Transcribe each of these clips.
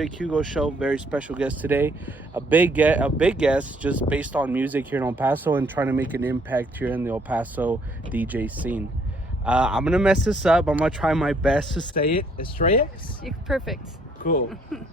Vic Hugo Show. Very special guest today. A big guest just based on music here in El Paso and trying to make an impact here in the El Paso DJ scene. I'm going to mess this up. I'm going to try my best to say it. Estrellx? Perfect. Cool.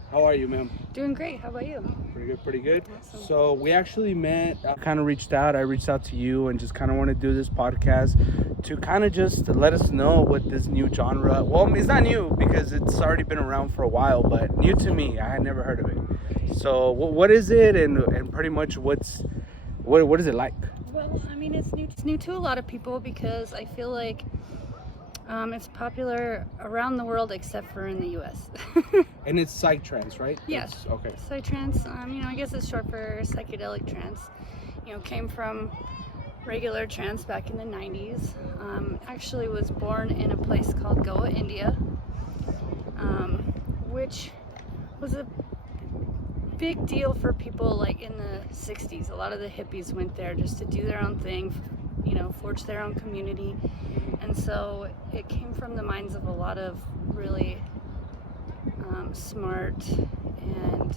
How are you, ma'am? Doing great. How about you? Pretty good, pretty good. Awesome. So we actually met, I reached out to you and just kind of want to do this podcast to kind of just let us know what this new genre, well, it's not new because it's already been around for a while, but new to me. I had never heard of it. So what is it, and pretty much what is it like? Well, I mean, it's new to a lot of people because I feel like it's popular around the world except for in the U.S. And it's psytrance, right? Yes. Okay. Psytrance, I guess it's short for psychedelic trance. Came from regular trance back in the 90s. Actually was born in a place called Goa, India, which was a big deal for people like in the 60s. A lot of the hippies went there just to do their own thing, forge their own community. And so it came from the minds of a lot of really smart and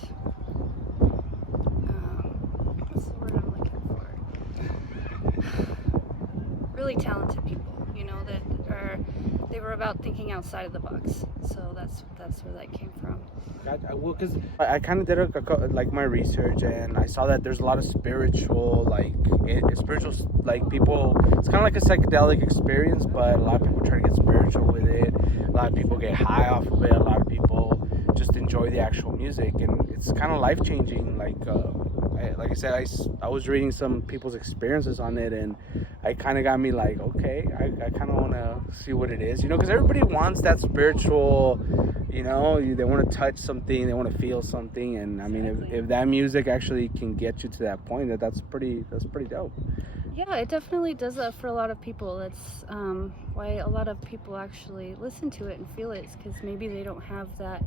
what's the word I'm looking for? Really talented people, they were about thinking outside of the box. So that's where that came from. Well, because I kind of did my research, and I saw that there's a lot of spiritual people. It's kind of like a psychedelic experience, but a lot of people try to get spiritual with it. A lot of people get high off of it. A lot of people just enjoy the actual music, and it's kind of life changing. Like I said, I was reading some people's experiences on it, and I kind of got me like, okay, I kind of want to see what it is, because everybody wants that spiritual, they want to touch something, they want to feel something, and I mean, if that music actually can get you to that point, that's pretty dope. Yeah, it definitely does that for a lot of people. That's why a lot of people actually listen to it and feel it, because maybe they don't have that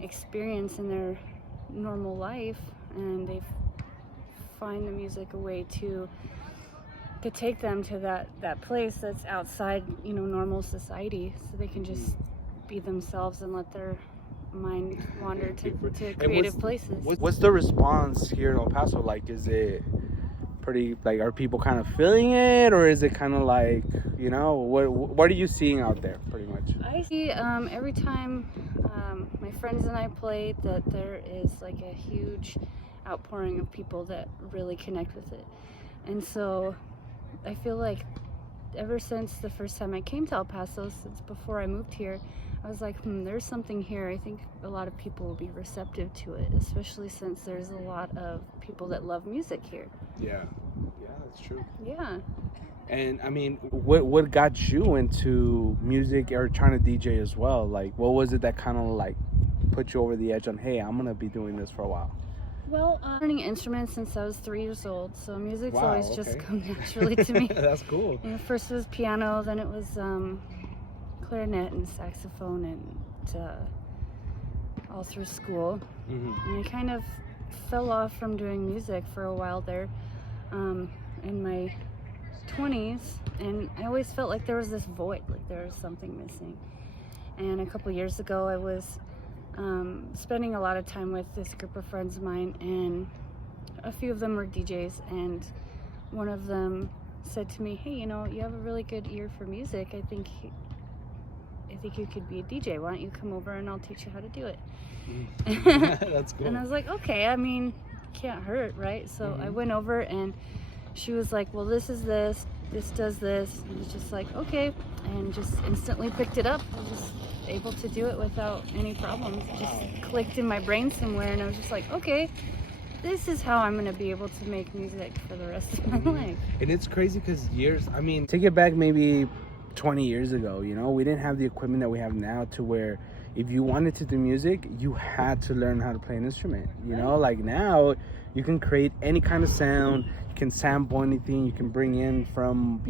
experience in their normal life, and they find the music a way to take them to that place that's outside normal society, so they can just be themselves and let their mind wander to creative places. What's the response here in El Paso like? Is it pretty, are people kind of feeling it, or is it kind of like, what are you seeing out there pretty much? I see every time my friends and I play that there is like a huge outpouring of people that really connect with it. And so I feel like ever since the first time I came to El Paso, since before I moved here, I was like, there's something here. I think a lot of people will be receptive to it, especially since there's a lot of people that love music here. Yeah, that's true. Yeah. And I mean, what got you into music or trying to DJ as well? Like, what was it that kind of put you over the edge on, hey, I'm gonna be doing this for a while? Well, learning instruments since I was 3 years old, so music's always just come naturally to me. That's cool. First it was piano, then it was clarinet and saxophone, and all through school. Mm-hmm. And I kind of fell off from doing music for a while there in my 20s, and I always felt like there was this void, like there was something missing. And a couple years ago I was spending a lot of time with this group of friends of mine, and a few of them were DJs, and one of them said to me, hey, you have a really good ear for music. I think you could be a DJ. Why don't you come over and I'll teach you how to do it? That's cool. And I was like, okay, I mean, can't hurt, right? So I went over, and she was like, well, this is this does this, and it's just like, okay, and just instantly picked it up. I was able to do it without any problems. It just clicked in my brain somewhere, and I was just like, okay, this is how I'm going to be able to make music for the rest of my life. And it's crazy because take it back maybe 20 years ago, we didn't have the equipment that we have now, to where if you wanted to do music, you had to learn how to play an instrument. Like now you can create any kind of sound, you can sample anything, you can bring in from,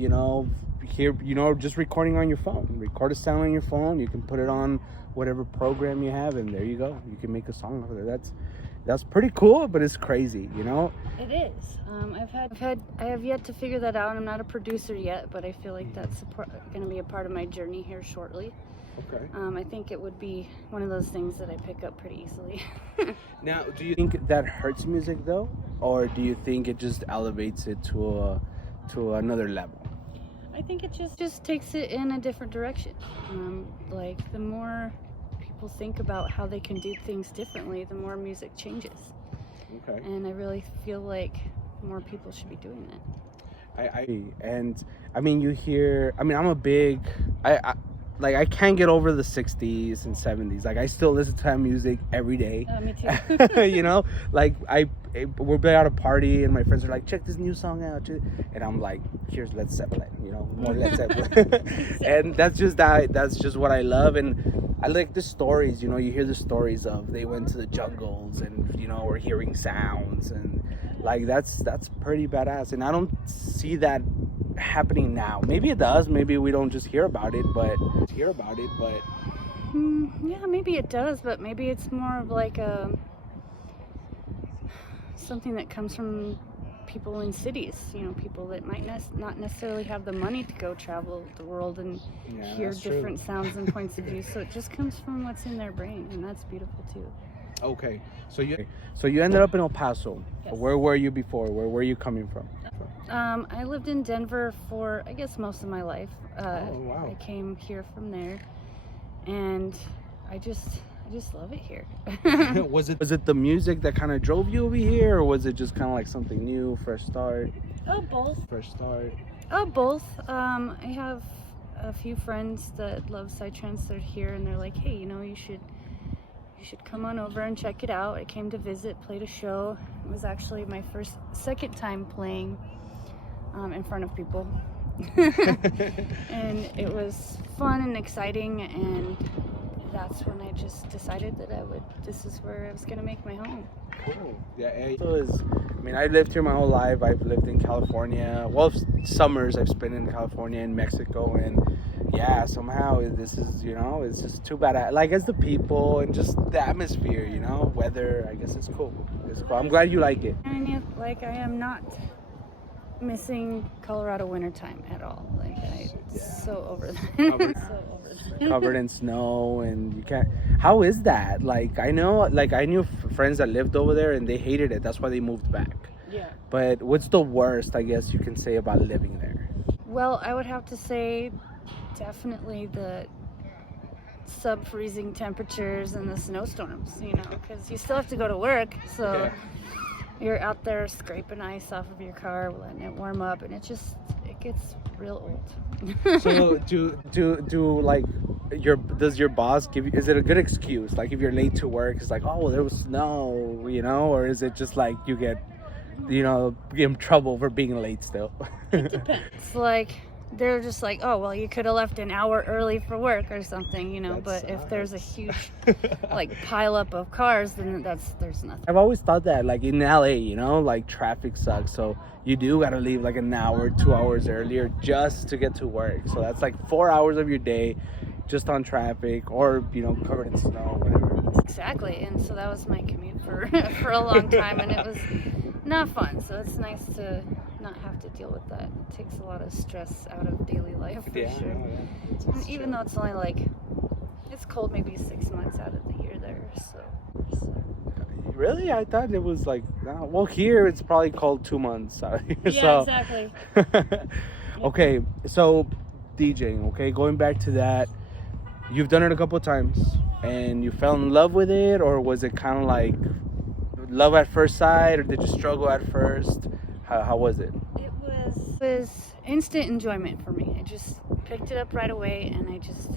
here, just recording on your phone. Record a sound on your phone, you can put it on whatever program you have, and there you go. You can make a song over there. That's pretty cool, but it's crazy, It is. I have yet to figure that out. I'm not a producer yet, but I feel like that's going to be a part of my journey here shortly. Okay. I think it would be one of those things that I pick up pretty easily. Now, do you think that hurts music though, or do you think it just elevates it to another level? I think it just takes it in a different direction. Like the more people think about how they can do things differently, the more music changes. Okay. And I really feel like more people should be doing that. I mean, you hear. I mean, I'm a big. I can't get over the 60s and 70s. Like, I still listen to that music every day. Me too. You know, like we're at a party and my friends are like, check this new song out, and I'm like, here's Led Zeppelin, you know, more Led Zeppelin. And that's just what I love. And I like the stories, you know, you hear the stories of they went to the jungles and, you know, we're hearing sounds, and like that's pretty badass. And I don't see that happening now. Maybe it does, maybe we don't just hear about it, but yeah, maybe it does, but maybe it's more of like something that comes from people in cities, you know, people that might not necessarily have the money to go travel the world and hear different sounds and points of view. So it just comes from what's in their brain, and that's beautiful too. Okay, so you ended up in El Paso. Yes. Where were you before? Where were you coming from? I lived in Denver for, I guess, most of my life. Oh, wow. I came here from there, and I just love it here. Was it the music that kind of drove you over here, or was it just kind of like something new, fresh start? Oh, both. Fresh start. Oh, both. I have a few friends that love psytrance. They're here, and they're like, hey, you know, you should come on over and check it out. I came to visit, played a show. It was actually my second time playing in front of people. And it was fun and exciting, and that's when I just decided that this is where I was going to make my home. Cool. Yeah, I mean, I've lived here my whole life. I've lived in California. Well, summers I've spent in California and Mexico, and yeah, somehow this is, you know, it's just too bad. Like, as the people and just the atmosphere, you know, weather, I guess it's cool. It's cool. I'm glad you like it. And like, I am not missing Colorado wintertime at all. Like, so over that. Covered in snow, and you can't. How is that? Like, I knew friends that lived over there and they hated it. That's why they moved back. Yeah. But what's the worst, I guess you can say, about living there? Well, I would have to say definitely the sub-freezing temperatures and the snowstorms, you know, because you still have to go to work, so Yeah. You're out there scraping ice off of your car, letting it warm up, and it gets real old. So do like does your boss give you, is it a good excuse? Like, if you're late to work, it's like, oh, well, there was snow, you know, or is it just like you get, you know, in trouble for being late still? It depends. Like, they're just like, oh, well, you could have left an hour early for work or something, you know. That but sucks. if there's a huge like pile up of cars, then there's nothing. I've always thought that, like, in LA, you know, like, traffic sucks, so you do gotta leave like an hour, 2 hours earlier just to get to work. So that's like 4 hours of your day just on traffic, or, you know, covered in snow, whatever. Exactly. And so that was my commute for for a long time, and it was not fun. So it's nice to not have to deal with that. It takes a lot of stress out of daily life, for sure. And even though it's only like, it's cold maybe 6 months out of the year there, so. Really? I thought it was like, well, here it's probably cold 2 months out of here. Yeah, so. exactly. Okay, so DJing, okay, going back to that, you've done it a couple of times, and you fell in love with it, or was it kind of like love at first sight, or did you struggle at first? How was it? It was instant enjoyment for me. I just picked it up right away, and I just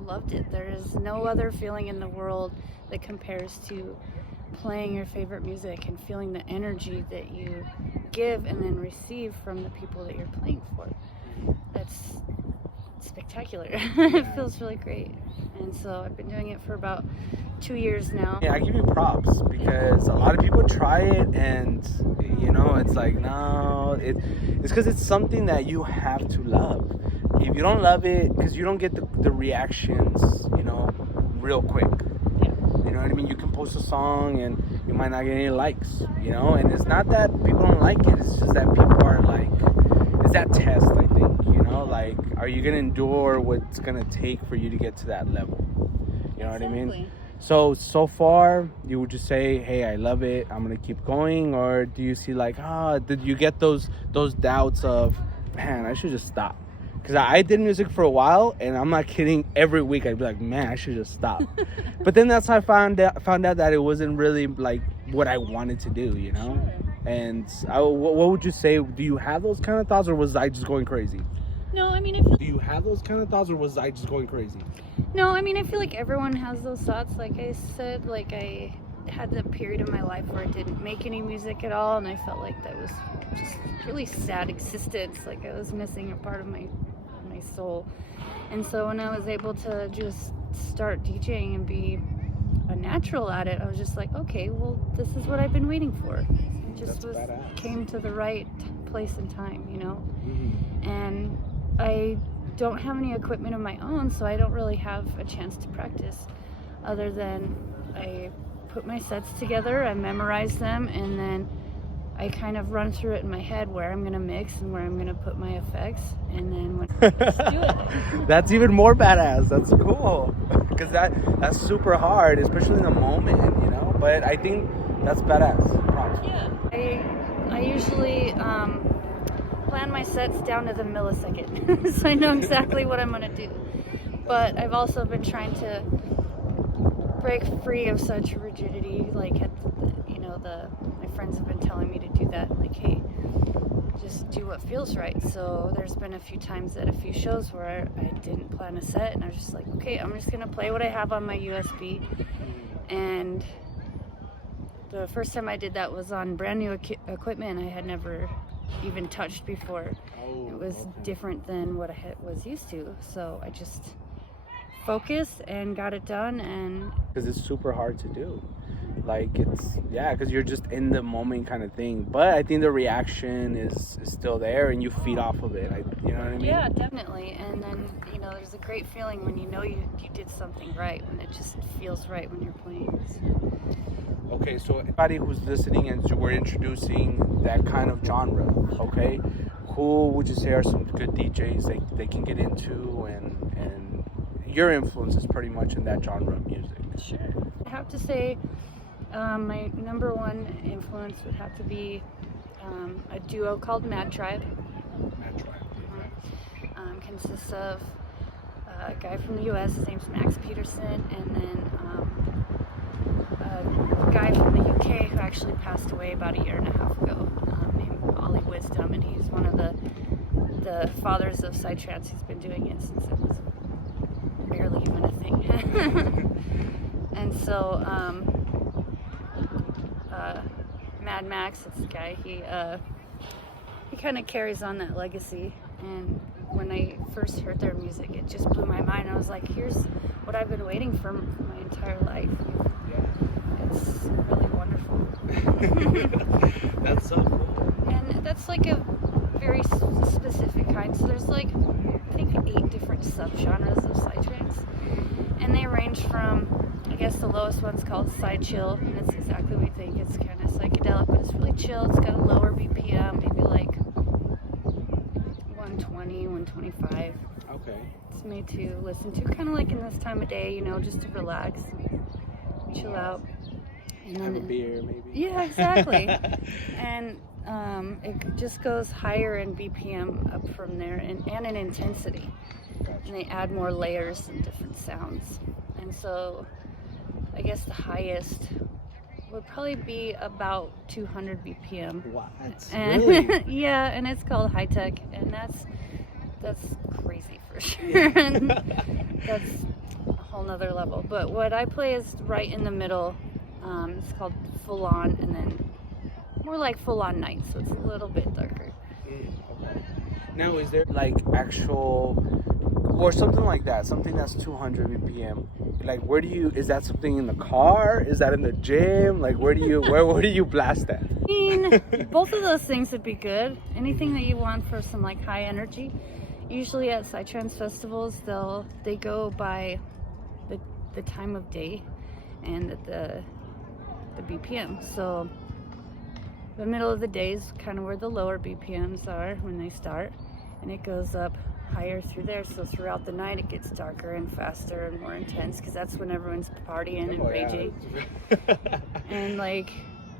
loved it. There is no other feeling in the world that compares to playing your favorite music and feeling the energy that you give and then receive from the people that you're playing for. That's spectacular. It feels really great. And so I've been doing it for about 2 years now. Yeah, I give you props, because a lot of people try it and, you know, it's like, no, it's because it's something that you have to love. If you don't love it, because you don't get the reactions, you know, real quick. Yeah. You know what I mean? You can post a song and you might not get any likes, you know, and it's not that people don't like it, it's just that people are like, it's that test, I think, you know, like, are you gonna endure what's gonna take for you to get to that level? You know what I mean? So far, you would just say, hey, I love it, I'm gonna keep going? Or do you see like, did you get those doubts of, man, I should just stop? Because I did music for a while, and I'm not kidding, every week I'd be like, man, I should just stop. But then that's how I found out that it wasn't really like what I wanted to do, you know? Sure. And what would you say, do you have those kind of thoughts, or was I just going crazy? No, I mean, do you have those kind of thoughts, or was I just going crazy? No, I mean, I feel like everyone has those thoughts. Like I said, like I had the period of my life where I didn't make any music at all, and I felt like that was just really sad existence. Like I was missing a part of my soul. And so when I was able to just start DJing and be a natural at it, I was just like, okay, well, this is what I've been waiting for. It just came to the right place and time, you know? Mm-hmm. And I don't have any equipment of my own, so I don't really have a chance to practice other than I put my sets together, I memorize them, and then I kind of run through it in my head where I'm going to mix and where I'm going to put my effects, and then when I just do it. That's even more badass. That's cool. Because that's super hard, especially in the moment, you know? But I think that's badass. Props. Yeah. I usually plan my sets down to the millisecond, so I know exactly what I'm going to do. But I've also been trying to break free of such rigidity, like my friends have been telling me to do that, like, hey, just do what feels right. So there's been a few times at a few shows where I didn't plan a set, and I was just like, okay, I'm just gonna play what I have on my USB. And the first time I did that was on brand new equipment I had never even touched before. It was different than what I was used to, so I just focused and got it done. And because it's super hard to do, like, it's because you're just in the moment kind of thing, but I think the reaction is still there, and you feed off of it. You know what I mean? Yeah, definitely. And then there's a great feeling when you did something right, when it just feels right when you're playing. Okay, so anybody who's listening and we're introducing that kind of genre, okay, who would you say are some good DJs they can get into, and your influence is pretty much in that genre of music? Sure. I have to say my number one influence would have to be a duo called Mad Tribe. Mad Tribe. Consists of a guy from the US, his name's Max Peterson, and then a guy from the UK who actually passed away about a year and a half ago, named Ollie Wisdom, and he's one of the fathers of psytrance. He's been doing it since it was barely even a thing. And so Mad Max, it's the guy, he kind of carries on that legacy. And when I first heard their music, it just blew my mind. I was like, here's what I've been waiting for my entire life. It's really wonderful. That's so cool. And that's like a very specific kind. So there's like, I think 8 different subgenres of psytrance, and they range from, I guess the lowest one's called psychill, and it's exactly what you think. It's kind of psychedelic, but it's really chill. It's got a lower BPM, maybe like 120, 125. Okay. It's made to listen to kind of like in this time of day, just to relax, chill out. And have a beer, maybe. Yeah, exactly. And it just goes higher in BPM up from there, and in intensity. Gotcha. And they add more layers and different sounds. And so I guess the highest would probably be about 200 BPM. What? And really? yeah, and it's called high tech, and that's crazy for sure. And that's a whole nother level. But what I play is right in the middle. It's called full on, and then more like full on night, so it's a little bit darker. Okay. Now, is there like actual, or something like that, something that's 200 BPM? Like, is that something in the car? Is that in the gym? Like, where do you blast that? I mean, both of those things would be good. Anything that you want for some like high energy. Usually at psytrance festivals, they go by the time of day and the BPM. So the middle of the day is kind of where the lower BPMs are when they start, and it goes up higher through there. So throughout the night, it gets darker and faster and more intense because that's when everyone's partying and raging. Yeah. And like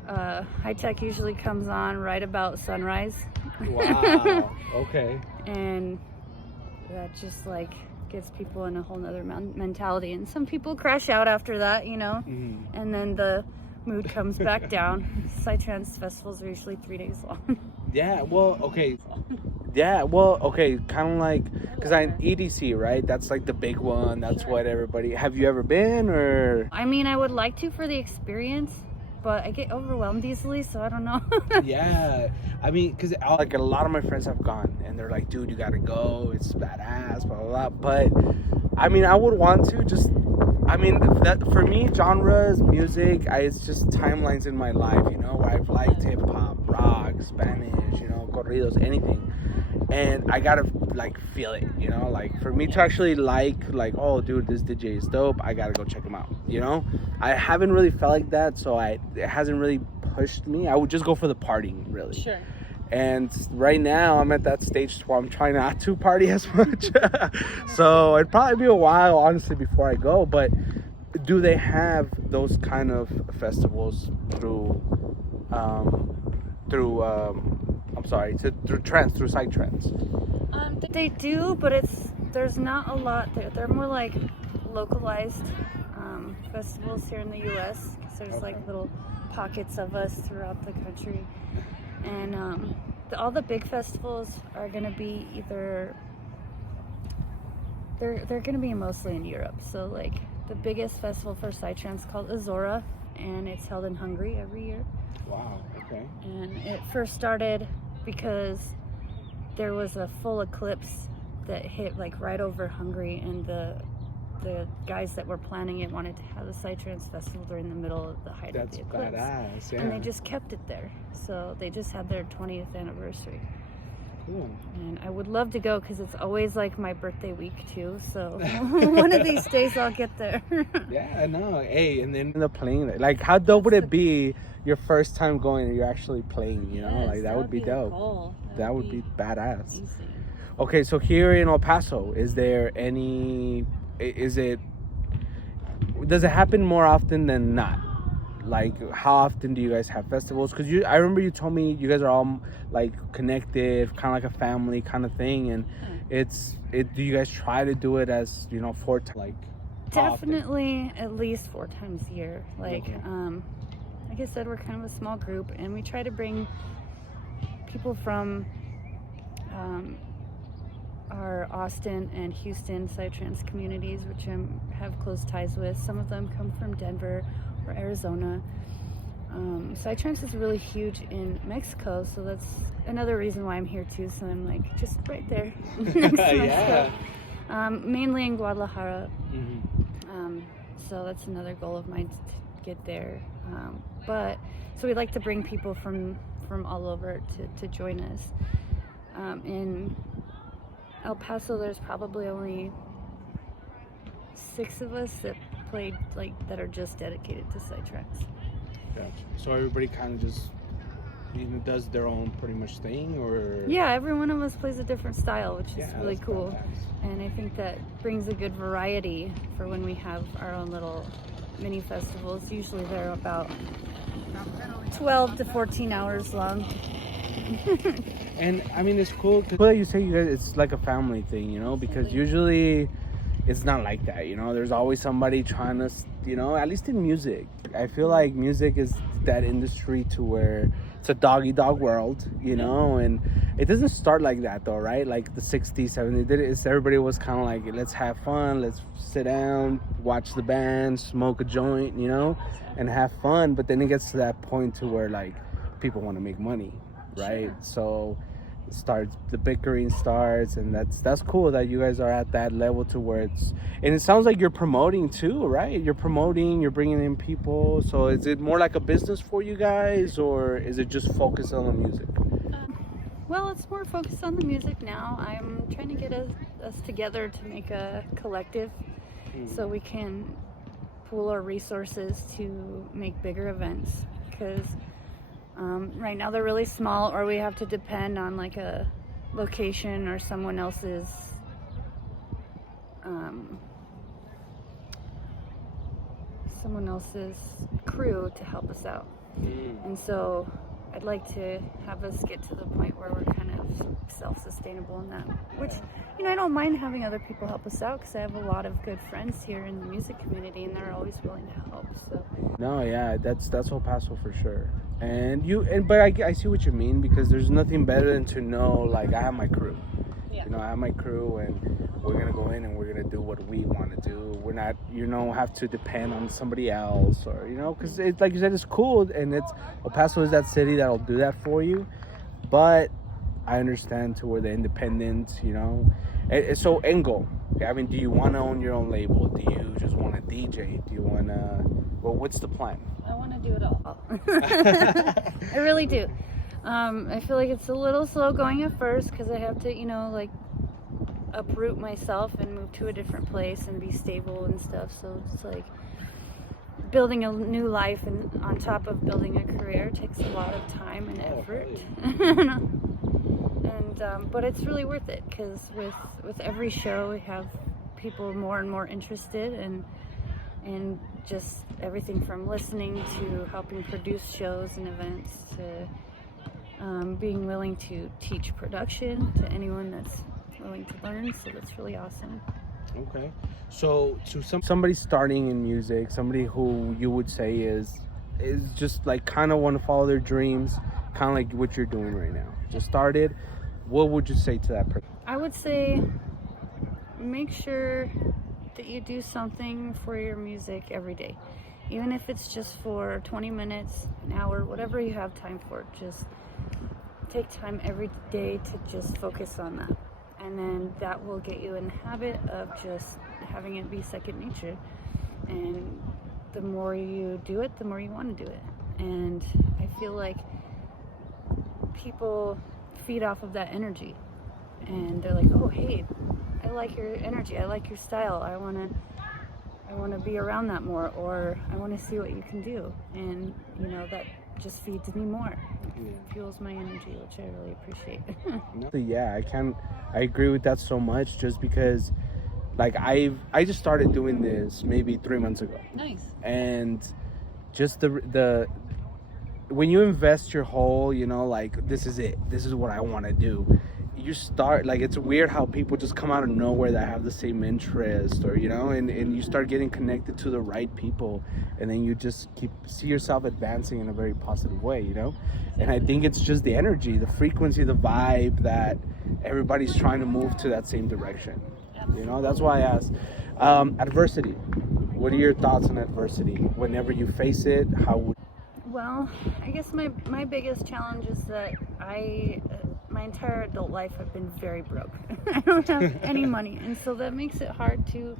high tech usually comes on right about sunrise. Wow. Okay. And that just like gets people in a whole nother mentality, and some people crash out after that, you know. And then the mood comes back down. Psytrance festivals are usually 3 days long. Yeah, well, okay. Yeah, well, okay, kind of like, because I'm EDC, right? That's like the big one. That's what everybody, have you ever been, or? I mean, I would like to for the experience, but I get overwhelmed easily, so I don't know. Yeah, I mean, because like a lot of my friends have gone, and they're like, dude, you gotta go, it's badass, blah, blah, blah. But, I mean, I would want to just, I mean, that for me, genres, music, it's just timelines in my life, you know, where I've liked hip-hop, rock, Spanish, you know, corridos, anything. And I gotta like feel it, you know, like for me to actually like, oh dude, this DJ is dope, I gotta go check him out, you know. I haven't really felt like that, so it hasn't really pushed me. I would just go for the partying, really. Sure. And right now I'm at that stage where I'm trying not to party as much. So it'd probably be a while, honestly, before I go. But do they have those kind of festivals through psytrance? They do, but there's not a lot there. They're more like localized festivals here in the U.S. because there's like little pockets of us throughout the country, and all the big festivals are gonna be either they're gonna be mostly in Europe. So like the biggest festival for psytrance called Azora, and it's held in Hungary every year. Wow. Okay. And it first started because there was a full eclipse that hit like right over Hungary, and the guys that were planning it wanted to have a psytrance festival during the middle of the height of the eclipse. That's badass, yeah. And they just kept it there. So they just had their 20th anniversary. Cool. And I would love to go because it's always like my birthday week too. So one of these days I'll get there. Yeah, I know. Hey, and then the playing, like how dope would it be your first time going and you're actually playing, you know? Like that would be dope. Cool. That would be badass. Easy. Okay, so here in El Paso, does it happen more often than not? Like, how often do you guys have festivals? Because I remember you told me you guys are all like connected, kind of like a family kind of thing, and do you guys try to do it as, you know, 4 times? Like, definitely at least 4 times a year. Like, like I said, we're kind of a small group, and we try to bring people from our Austin and Houston psytrance communities, which I have close ties with. Some of them come from Denver or Arizona. Psytrance is really huge in Mexico, so that's another reason why I'm here too. So I'm like just right there next to Mexico. Mainly in Guadalajara. So that's another goal of mine to get there. But so we like to bring people from all over to join us. In El Paso, there's probably only 6 of us that played that are just dedicated to psytrance. Gotcha. So everybody kind of just, you know, does their own pretty much thing, or? Yeah, every one of us plays a different style, which is really cool. Badass. And I think that brings a good variety for when we have our own little mini festivals. Usually they're about 12 to 14 hours long. And I mean, it's cool because you say you guys, it's like a family thing, you know, because usually it's not like that, you know. There's always somebody trying to, you know, at least in music, I feel like music is that industry to where it's a dog-eat-dog world, you know. And it doesn't start like that though, right? Like the 60s, 70s, everybody was kind of like, let's have fun, let's sit down, watch the band, smoke a joint, you know, and have fun. But then it gets to that point to where like people want to make money, right? Sure. So the bickering starts, and that's cool that you guys are at that level to where it's, and it sounds like you're promoting too, right? You're bringing in people. So is it more like a business for you guys, or is it just focused on the music? Well, it's more focused on the music now. I'm trying to get us together to make a collective so we can pool our resources to make bigger events, because right now they're really small, or we have to depend on like a location or someone else's crew to help us out. And so I'd like to have us get to the point where we're kind of self-sustainable in that, which, you know, I don't mind having other people help us out because I have a lot of good friends here in the music community and they're always willing to help. So no, yeah, that's El Paso for sure. But I see what you mean, because there's nothing better than to know, like, I have my crew. yeah. You know, I have my crew, and we're gonna go in and we're gonna do what we want to do. We're not, you know, have to depend on somebody else, or, you know, because it's like you said, it's cool, and it's El Paso is that city that'll do that for you. But I understand to where the independent, you know. So end goal. I mean, do you want to own your own label? Do you just want to DJ? Do you want to? Well, what's the plan? I want to do it all. I really do. I feel like it's a little slow going at first because I have to, you know, like uproot myself and move to a different place and be stable and stuff. So it's like building a new life, and on top of building a career takes a lot of time and effort. But it's really worth it because with every show we have people more and more interested, and just everything from listening to helping produce shows and events to being willing to teach production to anyone that's willing to learn. So that's really awesome. Okay. So somebody starting in music, somebody who you would say is just like kind of want to follow their dreams, kind of like what you're doing right now, just started, what would you say to that person? I would say make sure that you do something for your music every day. Even if it's just for 20 minutes, an hour, whatever you have time for, just take time every day to just focus on that. And then that will get you in the habit of just having it be second nature. And the more you do it, the more you want to do it. And I feel like people feed off of that energy. And they're like, oh, hey, I like your energy. I like your style. I want to be around that more, or I want to see what you can do. And, you know, that just feeds me more. It fuels my energy, which I really appreciate. Yeah, I agree with that so much, just because like I just started doing this maybe 3 months ago. Nice. And just the when you invest your whole, you know, like, this is it, this is what I want to do, you start, like, it's weird how people just come out of nowhere that have the same interest, or, you know, and you start getting connected to the right people, and then you just see yourself advancing in a very positive way, you know. And I think it's just the energy, the frequency, the vibe, that everybody's trying to move to that same direction. You know, that's why I asked. Adversity, what are your thoughts on adversity? Whenever you face it, how would... Well, I guess my biggest challenge is that my entire adult life I've been very broke. I don't have any money, and so that makes it hard to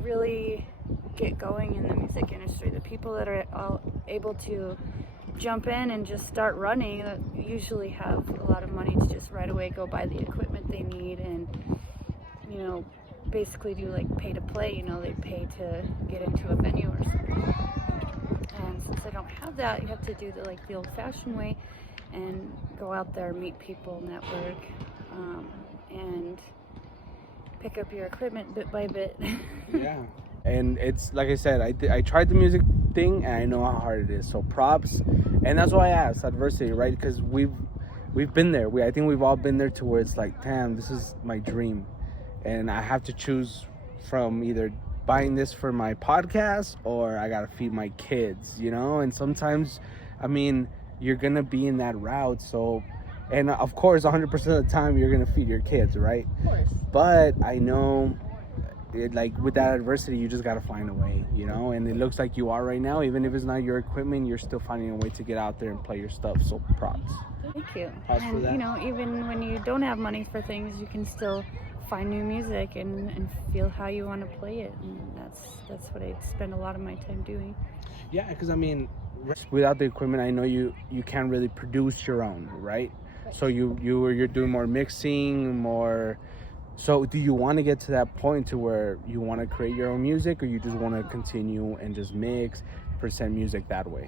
really get going in the music industry. The people that are all able to jump in and just start running that usually have a lot of money to just right away go buy the equipment they need, and, you know, basically do like pay to play. You know, they pay to get into a venue or something. And since I don't have that, you have to do the old-fashioned way and go out there, meet people, network, and pick up your equipment bit by bit. Yeah, and it's like I said, I tried the music thing, and I know how hard it is. So props, and that's why I asked adversity, right? Because we've been there. I think we've all been there to where it's like, damn, this is my dream, and I have to choose from either buying this for my podcast or I gotta feed my kids, you know. And sometimes, I mean, you're gonna be in that route. So, and of course, 100% of the time, you're gonna feed your kids, right? Of course. But I know, like, with that adversity, you just gotta find a way, you know. And it looks like you are right now. Even if it's not your equipment, you're still finding a way to get out there and play your stuff. So props. Thank you. Props for And that. you know, even when you don't have money for things, you can still find new music and feel how you want to play it, and that's what I spend a lot of my time doing. Yeah, because I mean, without the equipment, I know you can't really produce your own, right? So you're doing more mixing, more. So do you want to get to that point to where you want to create your own music, or you just want to continue and just mix, present music that way?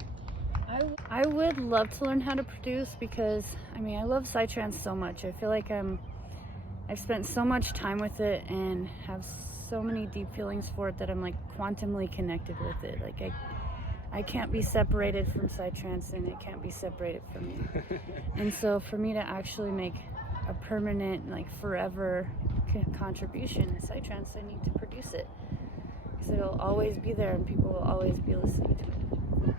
I would love to learn how to produce because, I mean, I love psytrance so much. I feel like I've spent so much time with it and have so many deep feelings for it that I'm like quantumly connected with it. Like I can't be separated from psytrance and it can't be separated from me. And so for me to actually make a permanent, like forever contribution in psytrance, I need to produce it. Because it'll always be there and people will always be listening to it.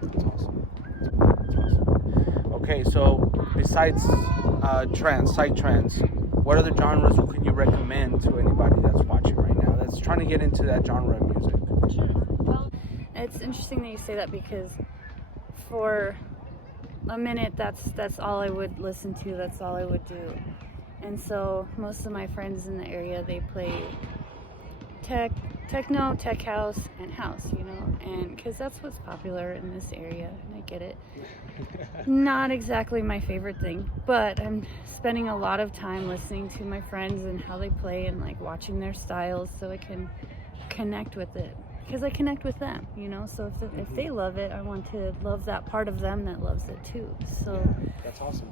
That's awesome. That's awesome. Okay, so besides psytrance, what other genres can you recommend to anybody that's watching right now that's trying to get into that genre of music? Sure. Well, it's interesting that you say that because for a minute that's all I would listen to, that's all I would do. And so most of my friends in the area, they play techno, tech house, and house, you know, and because that's what's popular in this area, and I get it. Not exactly my favorite thing, but I'm spending a lot of time listening to my friends and how they play and like watching their styles so I can connect with it. Because I connect with them, you know, so if they love it, I want to love that part of them that loves it too. So that's awesome.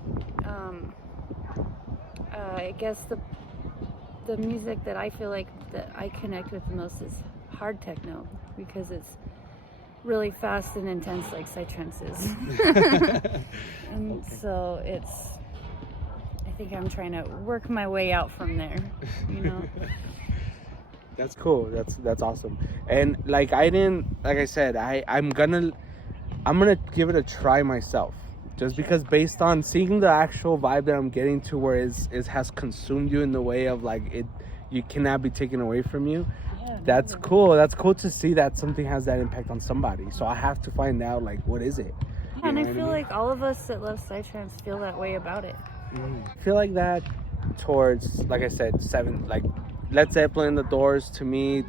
I guess the music that I feel like that I connect with the most is hard techno because it's really fast and intense like psytrance is. And so I think I'm trying to work my way out from there, you know. That's cool. That's awesome. And like I said, I'm gonna give it a try myself. Just because based on seeing the actual vibe that I'm getting to where it has consumed you in the way of like you cannot be taken away from you. Yeah, that's cool. That's cool to see that something has that impact on somebody. So I have to find out like what is it. Yeah, and I feel like all of us that love psytrance feel that way about it. I feel like that towards, like I said, Led Zeppelin, The Doors. To me,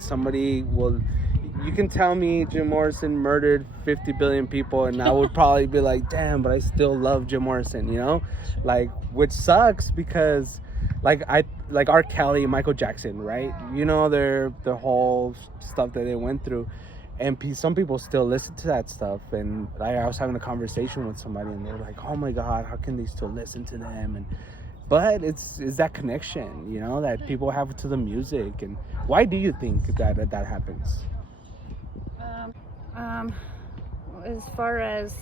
you can tell me Jim Morrison murdered 50 billion people and I would probably be like, damn, but I still love Jim Morrison, you know? Like, which sucks because like R. Kelly, Michael Jackson, right? You know, their whole stuff that they went through. And some people still listen to that stuff. And I was having a conversation with somebody and they were like, oh my God, how can they still listen to them? But it's that connection, you know, that people have to the music. And why do you think that happens? As far as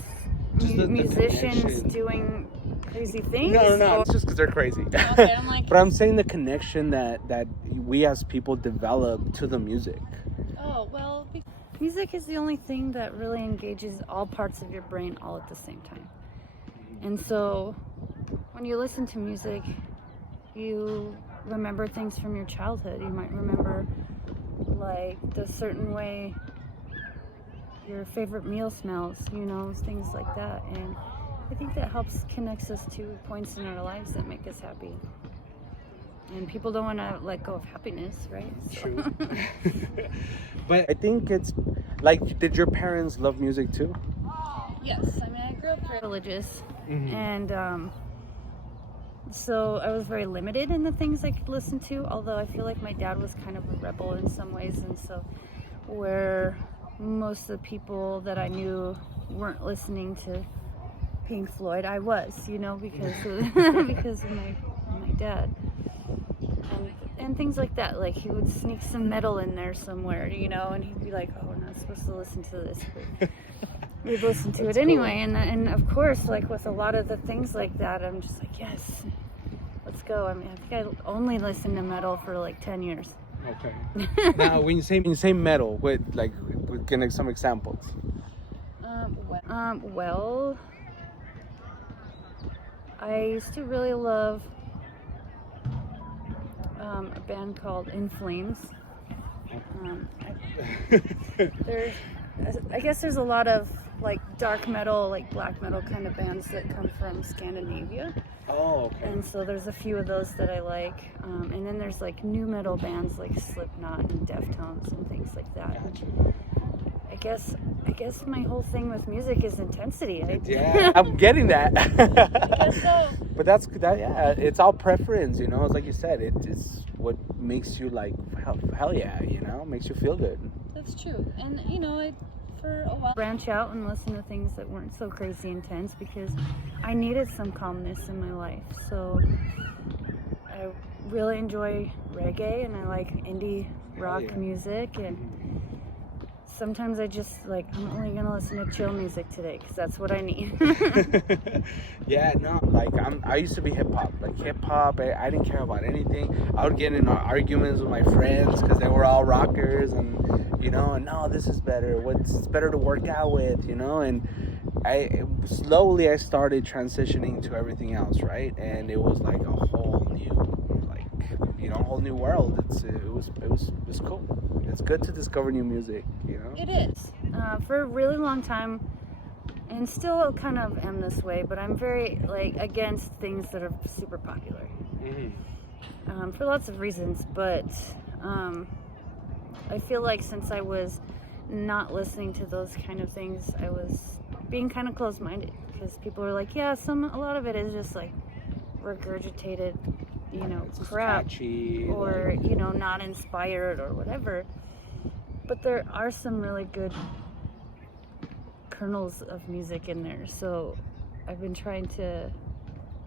musicians doing crazy things? No, it's just because they're crazy. Okay, I'm like... But I'm saying the connection that we as people develop to the music. Oh, well, music is the only thing that really engages all parts of your brain all at the same time. And so when you listen to music, you remember things from your childhood. You might remember like the certain way your favorite meal smells, you know, things like that. And I think that connects us to points in our lives that make us happy. And people don't want to let go of happiness, right? So. True. But I think it's like, did your parents love music too? Yes, I mean, I grew up very religious, and so I was very limited in the things I could listen to, although I feel like my dad was kind of a rebel in some ways, and so where most of the people that I knew weren't listening to Pink Floyd, I was, you know, because of my dad. And things like that, like he would sneak some metal in there somewhere, you know, and he'd be like, oh, we're not supposed to listen to this, but we'd listen to it anyway. Cool. And of course, like with a lot of the things like that, I'm just like, yes, let's go. I mean, I think I only listened to metal for like 10 years. Okay. Now, when you say metal, give some examples. Well, I used to really love a band called In Flames. I guess there's a lot of like dark metal, like black metal kind of bands that come from Scandinavia. Oh, okay. And so there's a few of those that I like. And then there's like new metal bands like Slipknot and Deftones and things like that. Gotcha. I guess my whole thing with music is intensity. Yeah, I'm getting that. I guess so. But it's all preference, you know. It's like you said, it's what makes you like hell yeah, you know, makes you feel good. That's true. And you know, for a while. Branch out and listen to things that weren't so crazy intense because I needed some calmness in my life. So I really enjoy reggae and I like indie rock music, and sometimes I just like, I'm only gonna listen to chill music today because that's what I need. Yeah, no, like I used to be hip hop. I didn't care about anything. I would get in arguments with my friends because they were all rockers, and no, this is better. It's better to work out with, and I started transitioning to everything else, right? And it was like a whole new world. It was cool. It's good to discover new music, It is. For a really long time, and still kind of am this way, but I'm very against things that are super popular. For lots of reasons, but I feel like since I was not listening to those kind of things, I was being kind of closed-minded because people were like, yeah, a lot of it is just like regurgitated, crap, catchy, or not inspired or whatever. But there are some really good kernels of music in there, so I've been trying to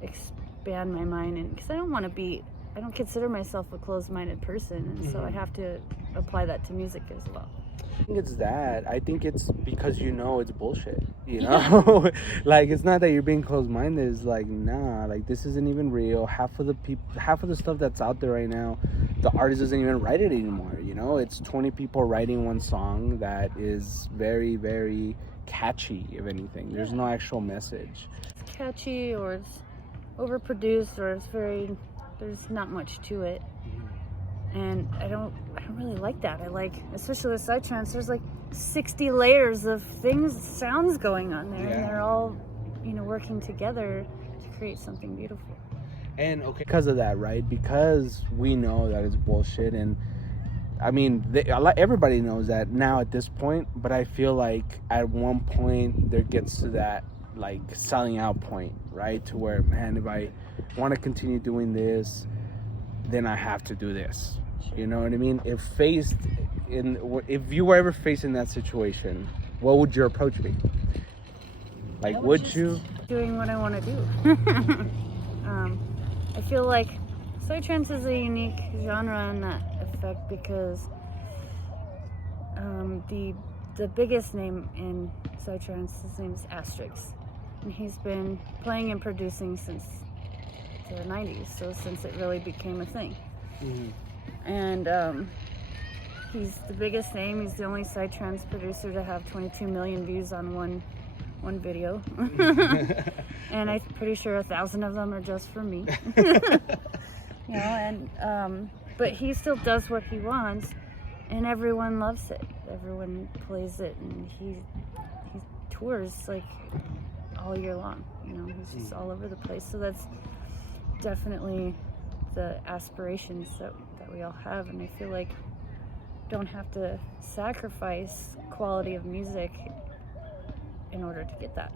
expand my mind, and because I don't consider myself a closed-minded person, and so I have to apply that to music as well. I think it's that. I think it's because it's bullshit. Like, it's not that you're being closed-minded. It's like, nah, like this isn't even real. Half of the stuff that's out there right now, the artist doesn't even write it anymore. It's 20 people writing one song that is very, very catchy. If anything, there's no actual message. It's catchy, or it's overproduced, or there's not much to it. And I don't really like that. I like, especially with psytrance, there's like 60 layers of sounds going on there, and they're all, working together to create something beautiful. And because of that, right? Because we know that it's bullshit, and I mean, everybody knows that now at this point. But I feel like at one point there gets to that like selling out point, right? To where, man, if I want to continue doing this, then I have to do this. You know what I mean? If you were ever faced in that situation, what would your approach be? Like, would you doing what I want to do? I feel like psytrance is a unique genre in that effect because the biggest name in psytrance, his name is Estrellx, and he's been playing and producing since the 90s, so since it really became a thing. And he's the biggest name. He's the only psytrance producer to have 22 million views on one video. And I'm pretty sure 1,000 of them are just for me. But he still does what he wants, and everyone loves it. Everyone plays it, and he tours like all year long. He's just all over the place. So that's definitely the aspirations that we all have, and I feel like don't have to sacrifice quality of music in order to get that.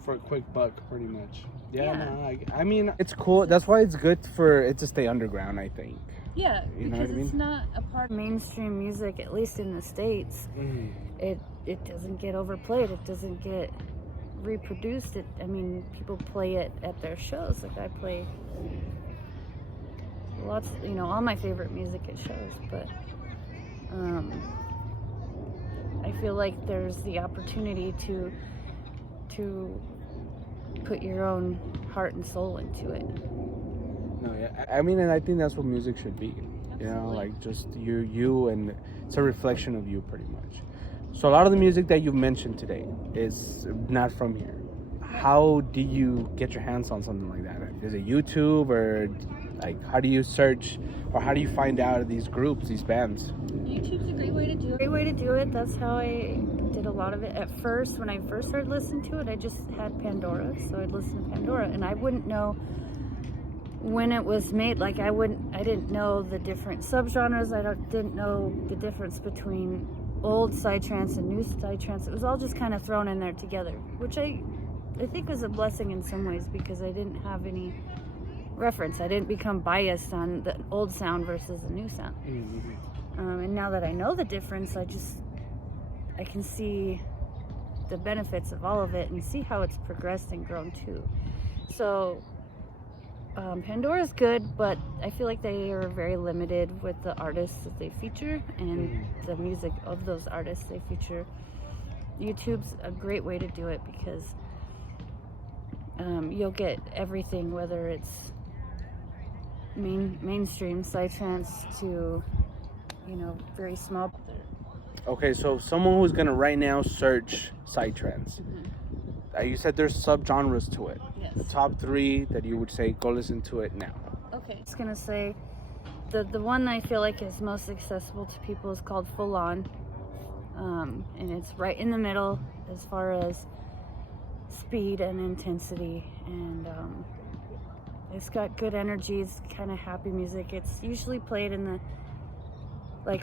For a quick buck, pretty much. No, I mean, it's cool. That's why it's good for it to stay underground, I think. Yeah, because it's not a part of mainstream music, at least in the States. It doesn't get overplayed. It doesn't get reproduced. People play it at their shows. Like I play lots, all my favorite music at shows, but I feel like there's the opportunity to put your own heart and soul into it. No, yeah. I mean, and I think that's what music should be. Absolutely. Like just you, and it's a reflection of you, pretty much. So a lot of the music that you've mentioned today is not from here. How do you get your hands on something like that? Is it YouTube, or like how do you search, or how do you find out of these groups, these bands? YouTube's a great way to do it. That's how I did a lot of it. At first, when I first started listening to it, I just had Pandora, so I'd listen to Pandora, and I wouldn't know when it was made. Like I didn't know the different subgenres. Didn't know the difference between old psytrance and new psytrance. It was all just kind of thrown in there together, which I think was a blessing in some ways because I didn't have any reference. I didn't become biased on the old sound versus the new sound. And now that I know the difference, I I can see the benefits of all of it and see how it's progressed and grown too. So Pandora's good, but I feel like they are very limited with the artists that they feature and the music of those artists they feature. YouTube's a great way to do it because you'll get everything, whether it's mainstream psytrance to, you know, very small. Okay, so someone who's gonna right now search psytrance, you said there's subgenres to it. Yes. The top 3 that you would say, go listen to it now. Okay. I was gonna say the one I feel like is most accessible to people is called Full On, and it's right in the middle as far as speed and intensity, and it's got good energy. It's kind of happy music. It's usually played in the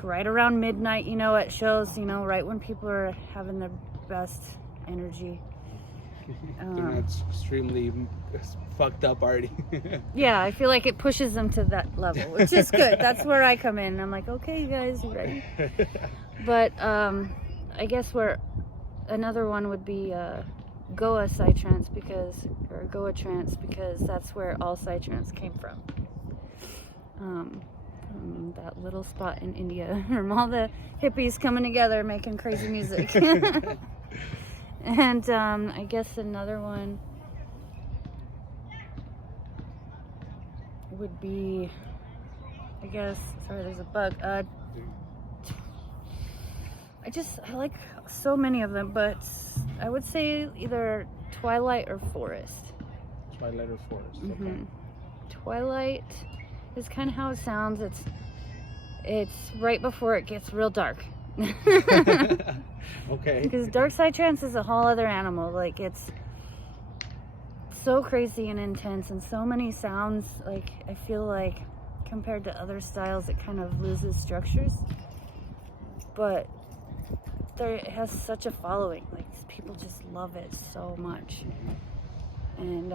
right around midnight, you know, at shows, you know, right when people are having their best energy. They're not extremely fucked up already. Yeah, I feel like it pushes them to that level, which is good. That's where I come in. I'm like, okay, you guys, you ready? But I guess where another one would be Goa psytrance or Goa trance, because that's where all psytrance came from. That little spot in India, from all the hippies coming together making crazy music. And I guess another one would be, sorry, there's a bug. I like so many of them, but I would say either Twilight or Forest. Twilight or Forest. Mm-hmm. Okay. Twilight is kind of how it sounds. It's right before it gets real dark. Okay. Because dark psytrance is a whole other animal. Like, it's so crazy and intense, and so many sounds. Like, I feel like compared to other styles, it kind of loses structures. But it has such a following. Like, people just love it so much. And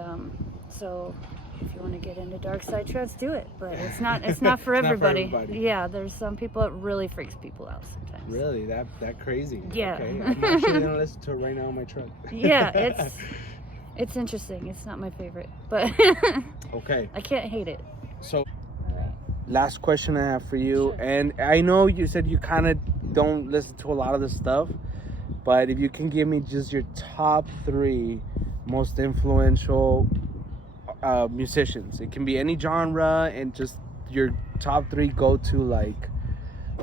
so if you want to get into dark psytrance, do it. But it's not for everybody. Not for everybody. Yeah, there's some people, it really freaks people out sometimes. Really? That crazy? Yeah. Okay. I'm actually gonna listen to it right now in my truck. Yeah, it's interesting. It's not my favorite, but okay. I can't hate it. So, last question I have for you, Sure. and I know you said you kind of don't listen to a lot of this stuff, but if you can give me just your top 3 most influential musicians. It can be any genre, and just your top 3 go-to, like,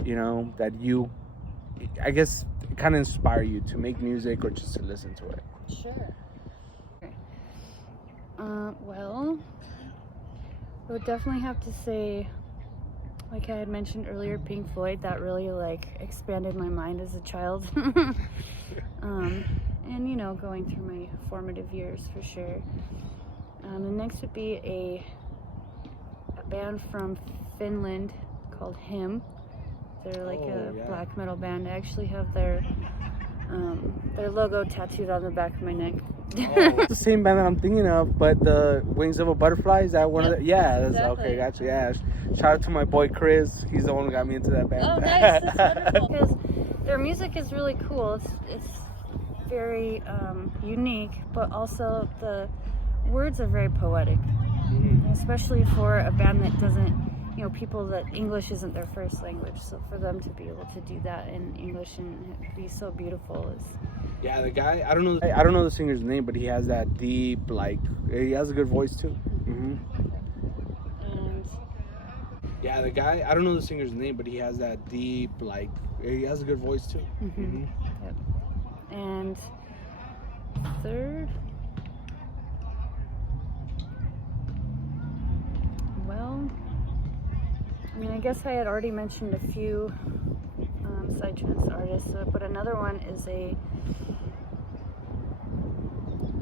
you know, that you, I guess, kind of inspire you to make music or just to listen to it. Sure. Well, I would definitely have to say, like I had mentioned earlier, Pink Floyd. That really expanded my mind as a child. And you know, going through my formative years for sure. The next would be a band from Finland called Him. They're a black metal band. I actually have their logo tattooed on the back of my neck. It's the same band that I'm thinking of, but the Wings of a Butterfly, is that one of the? Yeah, that's exactly. Okay, gotcha. Yeah, shout out to my boy Chris. He's the one who got me into that band. Oh, nice. That's wonderful. Because their music is really cool. It's very unique, but also the words are very poetic, especially for a band that doesn't, you know, people that English isn't their first language. So for them to be able to do that in English and be so beautiful is. Yeah, the guy, I don't know the singer's name, but he has that deep, he has a good voice too. And yeah, the guy, I don't know the singer's name, but he has that deep, he has a good voice too. Yep. And third, well, I mean, I guess I had already mentioned a few psytrance artists, but another one is I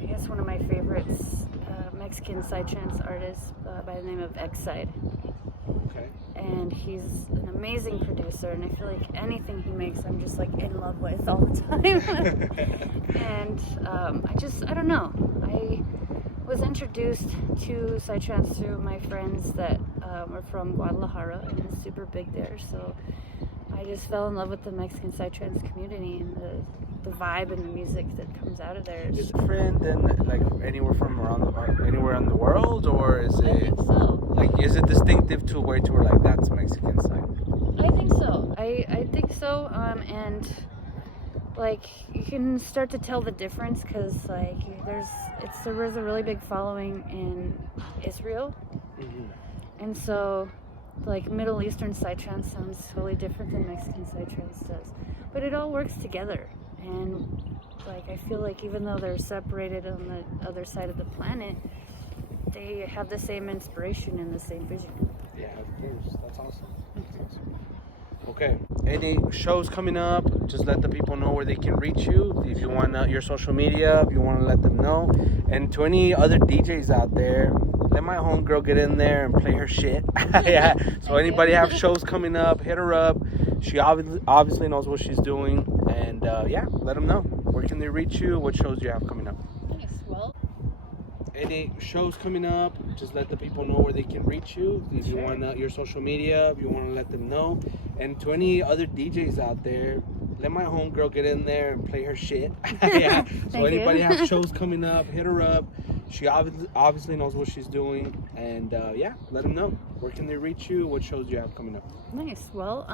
guess one of my favorites, Mexican psytrance artist by the name of Estrellx. Okay. And he's an amazing producer, and I feel like anything he makes I'm just in love with all the time. And I don't know, I was introduced to psytrance through my friends that were from Guadalajara, and it's super big there, so I just fell in love with the Mexican psytrance community and the vibe and the music that comes out of there. Is it different than like anywhere in the world, or is I it think so. like is it distinctive to where like that's Mexican side? I think so. I think so. And like you can start to tell the difference because like there was a really big following in Israel, and so like Middle Eastern psytrance sounds totally different than Mexican psytrance does, but it all works together. And like I feel like even though they're separated on the other side of the planet, they have the same inspiration and the same vision. Yeah, of course. That's awesome. Okay. Any shows coming up? Just let the people know where they can reach you. If you want your social media, if you want to let them know. And to any other DJs out there, let my homegirl get in there and play her shit. Yeah. So anybody have shows coming up, hit her up. She obviously knows what she's doing. And yeah, let them know. Where can they reach you? What shows do you have coming up? Nice. Well, any shows coming up, just let the people know where they can reach you. If you want your social media, if you want to let them know. And to any other DJs out there, let my homegirl get in there and play her shit. Yeah. So anybody have shows coming up, hit her up. She obviously knows what she's doing. And yeah, let them know. Where can they reach you? What shows do you have coming up? nice. Well,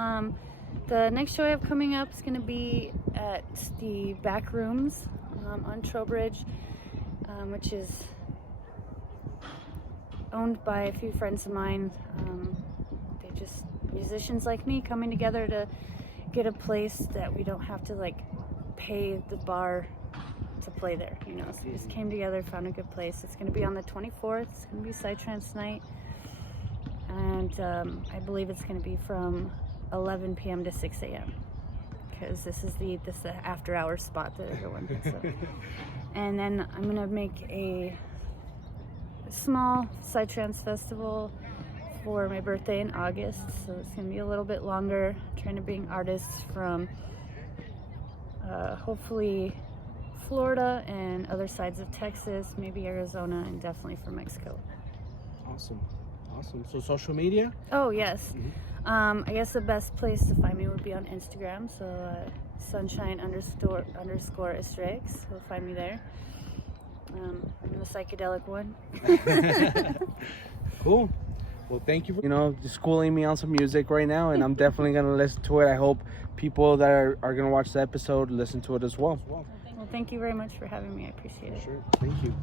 the next show I have coming up is going to be at the Back Rooms on Trowbridge, which is owned by a few friends of mine. They just musicians like me coming together to get a place that we don't have to like pay the bar to play there, you know. So we just came together, found a good place. It's going to be on the 24th. It's going to be psytrance night, and I believe it's going to be from 11 p.m. to 6 a.m. because this is the after hours spot that everyone hits up. And then I'm going to make a small psytrance festival for my birthday in August, so it's going to be a little bit longer, trying to bring artists from hopefully Florida and other sides of Texas, maybe Arizona, and definitely from Mexico. Awesome. So social media? Oh yes. I guess the best place to find me would be on Instagram, so sunshine__ Estrellx. You'll find me there. I'm the psychedelic one. Cool. Well, thank you for, just schooling me on some music right now, and I'm definitely going to listen to it. I hope people that are going to watch the episode listen to it as well. Well, thank you very much for having me. I appreciate it. Sure. Thank you.